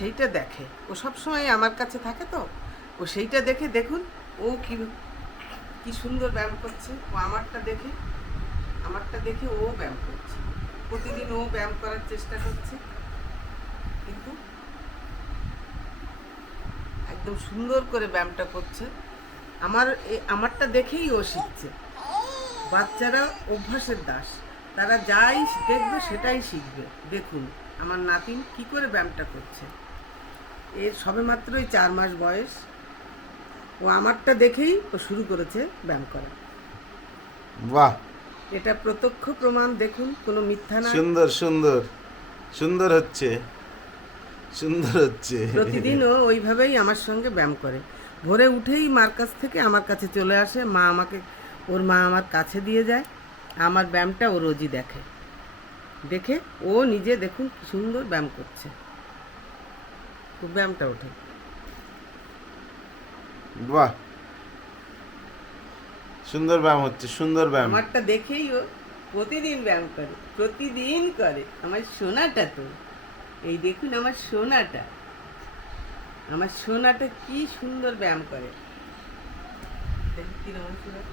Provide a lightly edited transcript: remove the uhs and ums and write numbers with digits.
সেইটা দেখে, ও সবসময় আমার কাছে থাকে তো, ও সেইটা দেখে দেখুন ও কি কি সুন্দর ব্যায়াম করছে। ও আমারটা দেখে ও ব্যায়াম করছে, প্রতিদিন ও ব্যায়াম করার চেষ্টা করছে, কিন্তু একদম সুন্দর করে ব্যায়ামটা করছে। আমারটা দেখেই ও শিখছে। বাচ্চারা অভ্যাসের দাস, তারা যাই দেখবে সেটাই শিখবে। দেখুন আমার নাতিন কি করে ব্যায়ামটা করছে, এর সবেমাত্রই 4 মাস বয়স, ও আমারটা দেখেই ও শুরু করেছে ব্যায়াম করা। বাহ, এটা প্রত্যক্ষ প্রমাণ, দেখুন কোনো মিথ্যা না। সুন্দর সুন্দর সুন্দর হচ্ছে, সুন্দর হচ্ছে। প্রতিদিন ও ওইভাবেই আমার সঙ্গে ব্যায়াম করে। ভোরে উঠেই মার কাছ থেকে আমার কাছে চলে আসে, ওর মা আমার কাছে দিয়ে যায়। আমার ব্যায়ামটা ও রোজই দেখে, দেখে ও নিজে দেখুন কি সুন্দর ব্যায়াম করছে, খুব ব্যায়ামটা ওঠে। বাহ, সুন্দর ব্যায়াম হচ্ছে, সুন্দর ব্যায়াম। আমারটা দেখেই ও প্রতিদিন ব্যায়াম করে, প্রতিদিন করে। আমার সোনাটা তো, এই দেখুন আমার সোনাটা কি সুন্দর ব্যায়াম করে, দেখুন কিরকম সুন্দর।